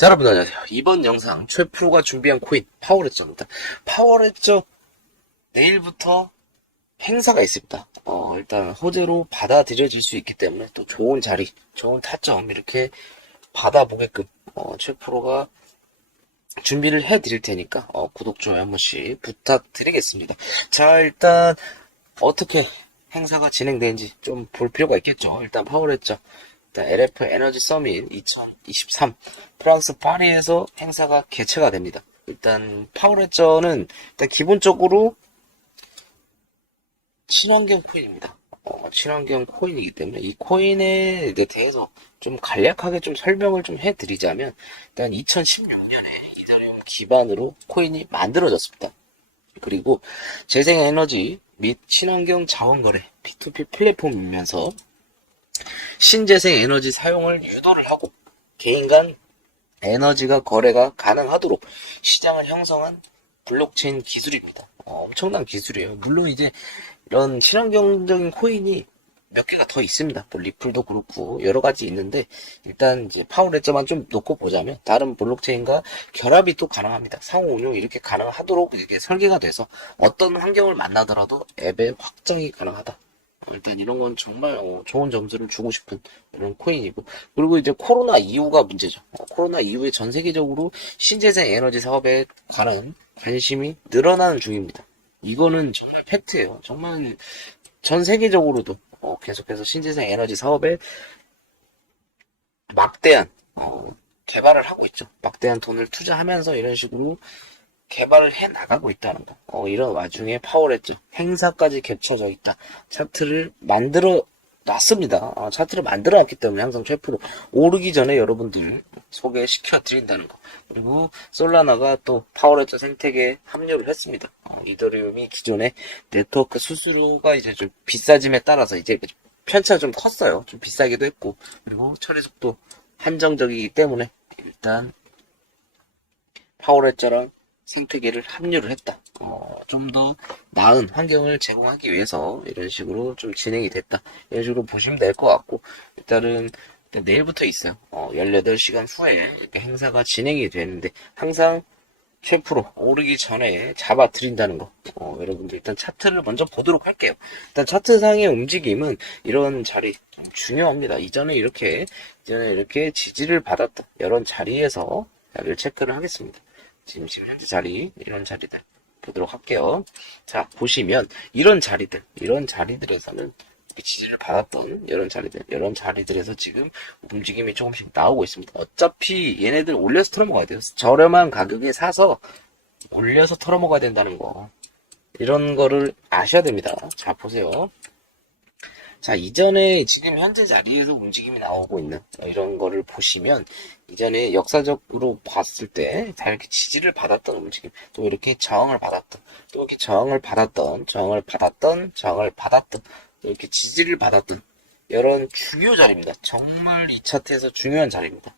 자, 여러분 안녕하세요. 이번 영상 최프로가 준비한 코인 파워레저입니다. 파워레저 내일부터 행사가 있습니다. 어, 일단 호재로 받아들여질 수 있기 때문에 또 좋은 자리, 좋은 타점 이렇게 받아보게끔 어, 최프로가 준비를 해드릴 테니까 어, 구독 좋아요 한 번씩 부탁드리겠습니다. 자, 일단 어떻게 행사가 진행되는지 좀 볼 필요가 있겠죠. 일단 파워레저 LF 에너지 서밋 2023 프랑스 파리에서 행사가 개최가 됩니다. 일단 파워레저는 일단 기본적으로 친환경 코인입니다. 어, 친환경 코인이기 때문에 이 코인에 대해서 좀 간략하게 좀 설명을 좀 해드리자면 일단 2016년에 이더리움 기반으로 코인이 만들어졌습니다. 그리고 재생에너지 및 친환경 자원거래 P2P 플랫폼이면서 신재생 에너지 사용을 유도를 하고 개인 간 에너지가 거래가 가능하도록 시장을 형성한 블록체인 기술입니다. 어, 엄청난 기술이에요. 물론 이제 이런 친환경적인 코인이 몇 개가 더 있습니다. 뭐 리플도 그렇고 여러 가지 있는데 일단 이제 파워레저만 좀 놓고 보자면 다른 블록체인과 결합이 또 가능합니다. 상호 운용 이렇게 가능하도록 이렇게 설계가 돼서 어떤 환경을 만나더라도 앱의 확장이 가능하다. 어, 일단 이런 건 정말 어, 좋은 점수를 주고 싶은 이런 코인이고 그리고 이제 코로나 이후가 문제죠. 어, 코로나 이후에 전 세계적으로 신재생 에너지 사업에 관한 관심이 늘어나는 중입니다. 이거는 정말 팩트예요. 정말 전 세계적으로도 어, 계속해서 신재생 에너지 사업에 막대한 어, 개발을 하고 있죠. 막대한 돈을 투자하면서 이런 식으로 개발을 해 나가고 있다는 거. 어, 이런 와중에 파워레저 행사까지 겹쳐져 있다. 차트를 만들어 놨습니다. 어, 차트를 만들어 놨기 때문에 항상 최프로 오르기 전에 여러분들 소개시켜 드린다는 거. 그리고 솔라나가 또 파워레저 생태계에 합류를 했습니다. 어, 이더리움이 기존에 네트워크 수수료가 이제 좀 비싸짐에 따라서 이제 편차가 좀 컸어요. 좀 비싸기도 했고 그리고 처리 속도 한정적이기 때문에 일단 파워레저랑 생태계를 합류를 했다. 어, 좀 더 나은 환경을 제공하기 위해서 이런 식으로 좀 진행이 됐다. 이런 식으로 보시면 될 것 같고, 일단은 일단 내일부터 있어요. 어, 18시간 후에 이렇게 행사가 진행이 되는데, 항상 최프로 오르기 전에 잡아드린다는 거. 어, 여러분들 일단 차트를 먼저 보도록 할게요. 일단 차트상의 움직임은 이런 자리 좀 중요합니다. 이전에 이렇게, 이전에 이렇게 지지를 받았던 이런 자리에서 자리를 체크를 하겠습니다. 지금 현재 자리 이런 자리들 보도록 할게요. 자 보시면 이런 자리들 이런 자리들에서는 이렇게 지지를 받았던 이런 자리들 이런 자리들에서 지금 움직임이 조금씩 나오고 있습니다. 어차피 얘네들 올려서 털어먹어야 돼요. 저렴한 가격에 사서 올려서 털어먹어야 된다는 거 이런 거를 아셔야 됩니다. 자 보세요. 자, 이전에 지금 현재 자리에서 움직임이 나오고 있는 이런 거를 보시면 이전에 역사적으로 봤을 때 다 이렇게 지지를 받았던 움직임, 또 이렇게 저항을 받았던, 또 이렇게 저항을 받았던, 저항을 받았던, 저항을 받았던, 또 이렇게 지지를 받았던 이런 중요 자리입니다. 정말 이 차트에서 중요한 자리입니다.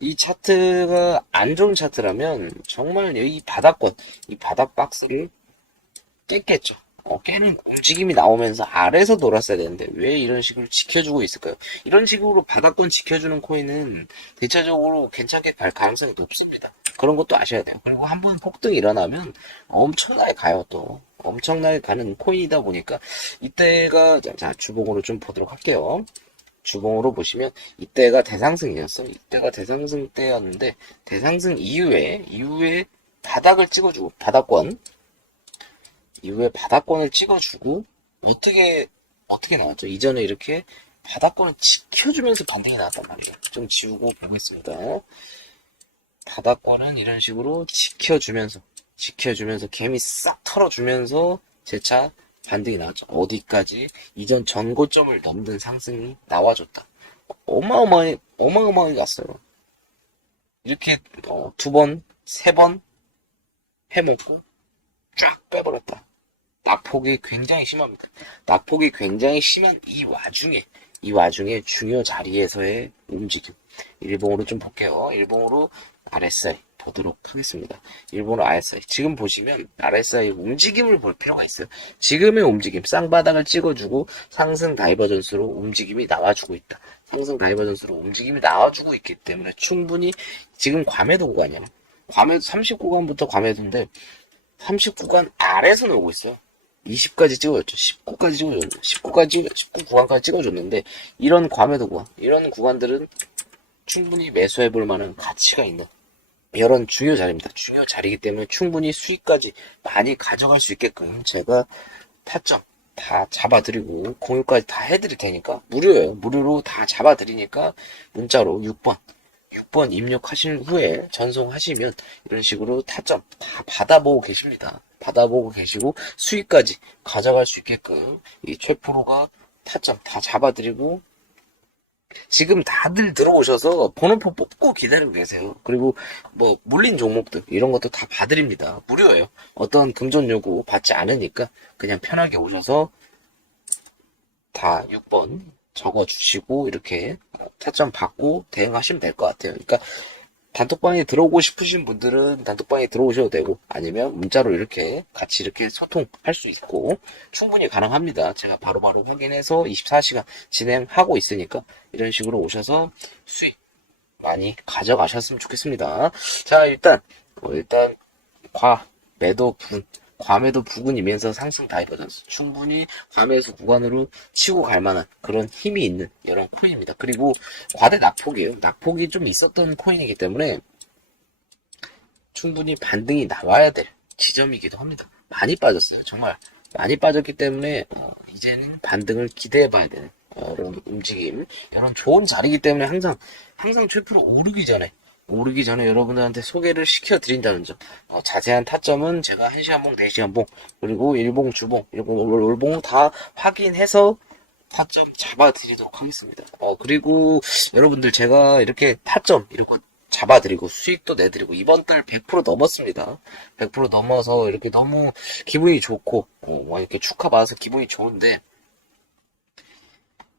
이 차트가 안 좋은 차트라면 정말 이 바닥권, 이 바닥 박스를 깼겠죠. 어, 깨는 움직임이 나오면서 아래서 놀았어야 되는데 왜 이런 식으로 지켜주고 있을까요? 이런 식으로 바닥권 지켜주는 코인은 대체적으로 괜찮게 갈 가능성이 높습니다. 그런 것도 아셔야 돼요. 그리고 한 번 폭등이 일어나면 엄청나게 가요 또. 엄청나게 가는 코인이다 보니까 이때가 자, 자 주봉으로 좀 보도록 할게요. 주봉으로 보시면 이때가 대상승이었어. 이때가 대상승 때였는데 대상승 이후에 이후에 바닥을 찍어주고 바닥권 이후에 바닥권을 찍어주고 어떻게 어떻게 나왔죠? 이전에 이렇게 바닥권을 지켜주면서 반등이 나왔단 말이에요. 좀 지우고 보겠습니다. 바닥권은 이런 식으로 지켜주면서 지켜주면서 개미 싹 털어주면서 재차 반등이 나왔죠. 어디까지 이전 전고점을 넘는 상승이 나와줬다. 어마어마하게 어마어마하게 갔어요. 이렇게 어, 두 번, 세 번 해먹고 쫙 빼버렸다. 낙폭이 굉장히 심합니다. 낙폭이 굉장히 심한 이 와중에, 이 와중에 중요 자리에서의 움직임. 일봉으로 좀 볼게요. 일봉으로 RSI 보도록 하겠습니다. 일본어 RSI. 지금 보시면 RSI 움직임을 볼 필요가 있어요. 지금의 움직임, 쌍바닥을 찍어주고 상승 다이버전스로 움직임이 나와주고 있다. 상승 다이버전스로 움직임이 나와주고 있기 때문에 충분히 지금 과매도 구간이에요. 과매도 30구간부터 과매도인데 30구간 아래서 놀고 있어요. 20까지 찍어줬죠. 19까지 찍어줬는데 19까지 찍어 19 구간까지 찍어줬는데 이런 과매도 구간, 이런 구간들은 충분히 매수해볼 만한 가치가 있는 이런 중요 자리입니다. 중요 자리이기 때문에 충분히 수익까지 많이 가져갈 수 있게끔 제가 타점 다 잡아드리고 공유까지 다 해드릴 테니까 무료예요. 무료로 다 잡아드리니까 문자로 6번 6번 입력하신 후에 전송하시면 이런 식으로 타점 다 받아보고 계십니다. 받아보고 계시고 수익까지 가져갈 수 있게끔 이 최프로가 타점 다 잡아드리고 지금 다들 들어오셔서 번호표 뽑고 기다리고 계세요. 그리고 뭐 물린 종목들 이런 것도 다 봐드립니다. 무료예요. 어떤 금전 요구 받지 않으니까 그냥 편하게 오셔서 다 6번 적어주시고 이렇게 타점 받고 대응하시면 될 것 같아요. 그러니까 단톡방에 들어오고 싶으신 분들은 단톡방에 들어오셔도 되고 아니면 문자로 이렇게 같이 이렇게 소통할 수 있고 충분히 가능합니다. 제가 바로바로 확인해서 24시간 진행하고 있으니까 이런 식으로 오셔서 수익 많이 가져가셨으면 좋겠습니다. 자 일단 어, 일단 과 매도 분 과매도 부근이면서 상승 다이버전스 충분히 과매수 구간으로 치고 갈 만한 그런 힘이 있는 이런 코인입니다. 그리고 과대 낙폭이에요. 낙폭이 좀 있었던 코인이기 때문에 충분히 반등이 나와야 될 지점이기도 합니다. 많이 빠졌어요. 정말 많이 빠졌기 때문에 어, 이제는 반등을 기대해 봐야 되는 어, 이런 움직임, 이런 좋은 자리이기 때문에 항상 항상 최프로 오르기 전에 오르기 전에 여러분들한테 소개를 시켜드린다는 점. 어, 자세한 타점은 제가 1시간 봉, 4시간 봉, 그리고 일봉, 주봉, 일봉, 올- 올봉 다 확인해서 타점 잡아드리도록 하겠습니다. 어, 그리고 여러분들 제가 이렇게 타점, 이렇게 잡아드리고 수익도 내드리고 이번 달 100% 넘었습니다. 100% 넘어서 이렇게 너무 기분이 좋고, 어, 뭐 이렇게 축하받아서 기분이 좋은데,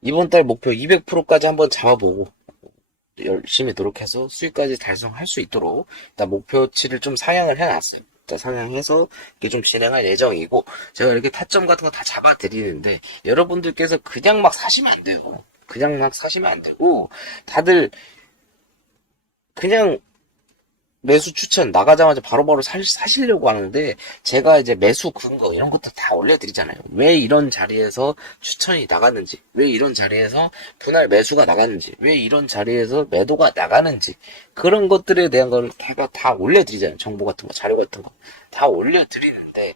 이번 달 목표 200%까지 한번 잡아보고, 열심히 노력해서 수익까지 달성할 수 있도록 일단 목표치를 좀 상향을 해놨어요. 일단 상향해서 이렇게 좀 진행할 예정이고 제가 이렇게 타점 같은 거 다 잡아드리는데 여러분들께서 그냥 막 사시면 안 돼요. 그냥 막 사시면 안 되고 다들 그냥 매수 추천 나가자마자 바로바로 사, 사시려고 하는데 제가 이제 매수 근거 이런 것도 다 올려드리잖아요. 왜 이런 자리에서 추천이 나갔는지, 왜 이런 자리에서 분할 매수가 나갔는지, 왜 이런 자리에서 매도가 나가는지 그런 것들에 대한 걸 제가 다 올려드리잖아요. 정보 같은 거, 자료 같은 거 다 올려드리는데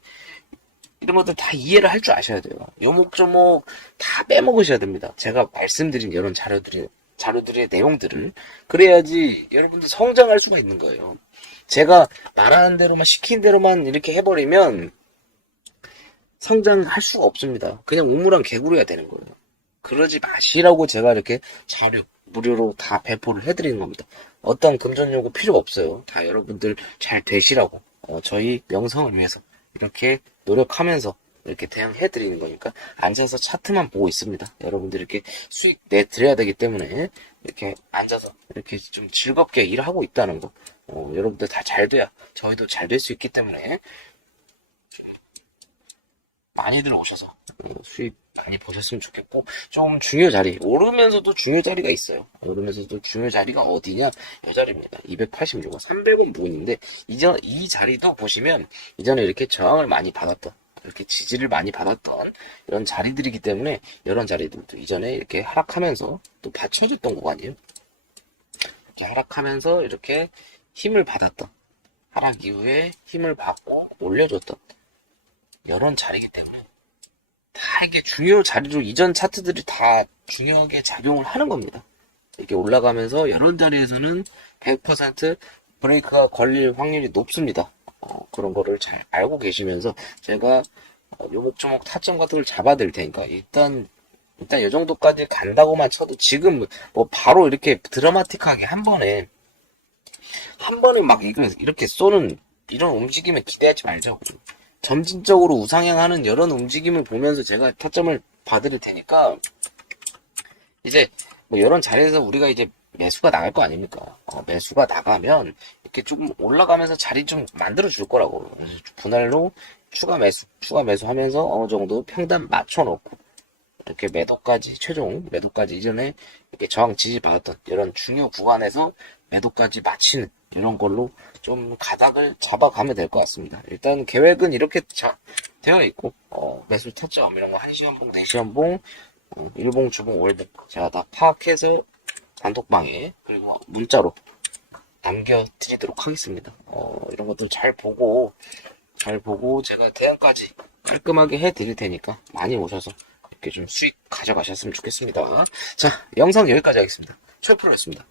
이런 것들 다 이해를 할 줄 아셔야 돼요. 요목조목 다 빼먹으셔야 됩니다. 제가 말씀드린 이런 자료들이 자료들의 내용들을 그래야지 여러분들 성장할 수가 있는 거예요. 제가 말하는 대로만 시킨 대로만 이렇게 해버리면 성장할 수가 없습니다. 그냥 우물안 개구리가 되는 거예요. 그러지 마시라고 제가 이렇게 자료 무료로 다 배포를 해드리는 겁니다. 어떤 금전 요구 필요 없어요. 다 여러분들 잘 되시라고 어, 저희 명성을 위해서 이렇게 노력하면서 이렇게 대응해 드리는 거니까 앉아서 차트만 보고 있습니다. 여러분들 이렇게 수익 내 드려야 되기 때문에 이렇게 앉아서 이렇게 좀 즐겁게 일하고 있다는 거. 어, 여러분들 다 잘 돼야 저희도 잘 될 수 있기 때문에 많이들 오셔서 어, 수익 많이 보셨으면 좋겠고 좀 중요 자리 오르면서도 중요 자리가 있어요. 오르면서도 중요 자리가 어디냐 이 자리입니다. 286원 300원 부분인데 이전 이 자리도 보시면 이전에 이렇게 저항을 많이 받았던 이렇게 지지를 많이 받았던 이런 자리들이기 때문에 이런 자리들도 이전에 이렇게 하락하면서 또 받쳐줬던 구간이에요. 이렇게 하락하면서 이렇게 힘을 받았던 하락 이후에 힘을 받고 올려줬던 이런 자리이기 때문에 다 이게 중요 자리로 이전 차트들이 다 중요하게 작용을 하는 겁니다. 이렇게 올라가면서 이런 자리에서는 100% 브레이크가 걸릴 확률이 높습니다. 어, 그런 거를 잘 알고 계시면서 제가 어, 요목 조목 타점 같은 걸 잡아 드릴 테니까 일단 일단 이 정도까지 간다고만 쳐도 지금 뭐 바로 이렇게 드라마틱하게 한 번에 한 번에 막 이렇게 쏘는 이런 움직임에 기대하지 말자고. 점진적으로 우상향하는 이런 움직임을 보면서 제가 타점을 봐드릴 테니까 이제 뭐 이런 자리에서 우리가 이제 매수가 나갈 거 아닙니까? 어, 매수가 나가면 이렇게 조금 올라가면서 자리 좀 만들어 줄 거라고. 분할로 추가 매수, 추가 매수하면서 어느 정도 평단 맞춰놓고 이렇게 매도까지, 최종 매도까지 이전에 이렇게 저항 지지 받았던 이런 중요 구간에서 매도까지 마치는 이런 걸로 좀 가닥을 잡아가면 될 것 같습니다. 일단 계획은 이렇게 자, 되어 있고, 어, 매수 타점 이런 거 1시간 봉, 4시간 봉, 어, 일봉, 주봉, 월봉 제가 다 파악해서 단톡방에 그리고 문자로 남겨드리도록 하겠습니다. 어, 이런 것들 잘 보고 잘 보고 제가 대안까지 깔끔하게 해드릴 테니까 많이 오셔서 이렇게 좀 수익 가져가셨으면 좋겠습니다. 자, 영상 여기까지 하겠습니다. 최프로였습니다.